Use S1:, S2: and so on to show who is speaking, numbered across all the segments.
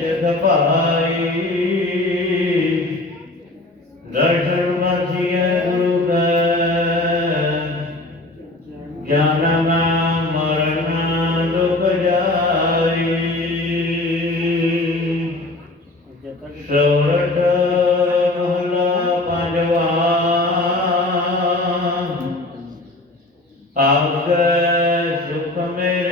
S1: ਜਗ ਭਾਈ। ਦਰਸ਼ਨ ਮਸੀਹ ਗੁਰੂ ਕਾ ਜਨਮ ਮਰਨ ਦੁਖ ਜਾਈ। ਸੋਰਠ ਮਹਲਾ ਪੰਜਵਾ। ਆਗੈ ਸੁਖ ਮੇਰੇ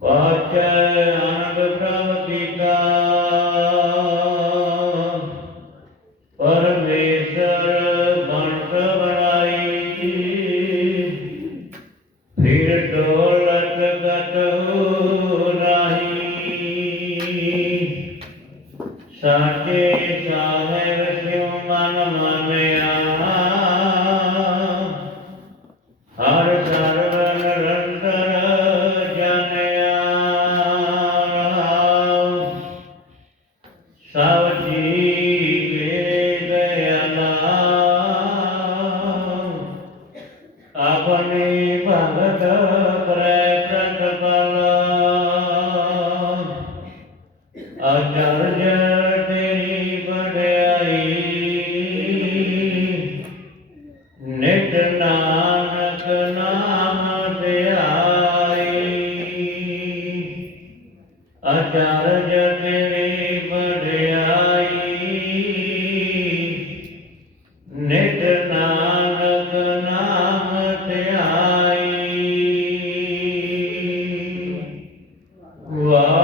S1: ਪਾਛੈ ਅਨੰਦ ਪ੍ਰਭ ਕੀਤਾ ਪਰਮੇਸ਼ਰ ਬੰਟ ਬਣਾਈ। ਫਿਰ ਡੋਲਤ ਕਟੂ ਰਾਹੀ। ਸਾਚੇ ਸਾਹਿਬ ਸਿਉ ਮਨ ਮਾਨਿਆ। ਆਪਣੀ ਭਗਤ ਕਰੈ ਪ੍ਰਤਪਾਲ ਅਚਰਜ ਤੇਰੀ ਵਡਿਆਈ। ਨਿਤ ਨਾਨਕ ਨਾਮ ਧਿਆਈ। ਅਚਰਜ ਤੇਰੀ Wow.